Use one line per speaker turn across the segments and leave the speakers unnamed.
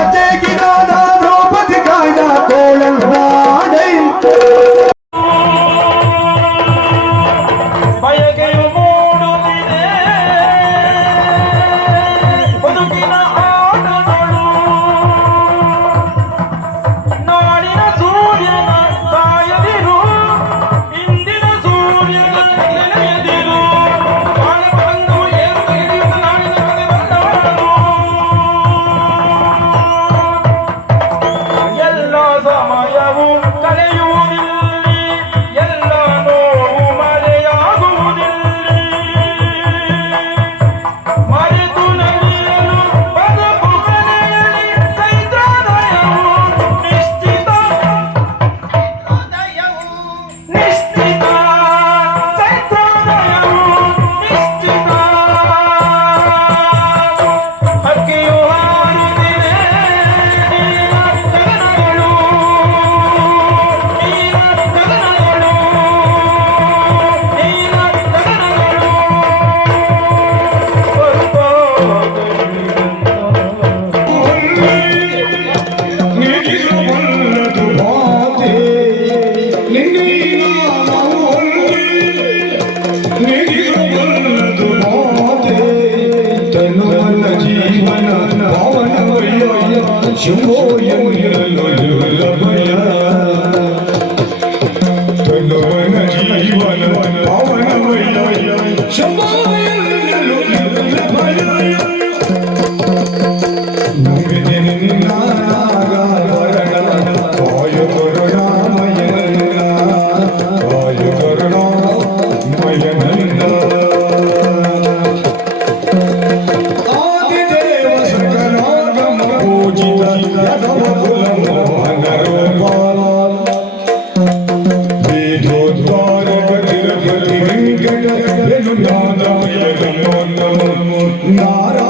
I take it.
não vou... um यारा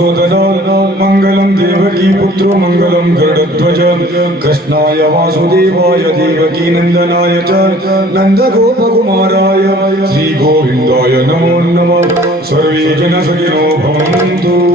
மங்களம் தேவகி புத்திரோ மங்களம் கருடத்வஜ கிருஷ்ணாய வாசுதேவாய தேவகி நந்தனாய நந்தகோபகுமாராய ஸ்ரீ கோவிந்தாய நமோ நம சர்வே ஜனசகிரோ பவந்தோ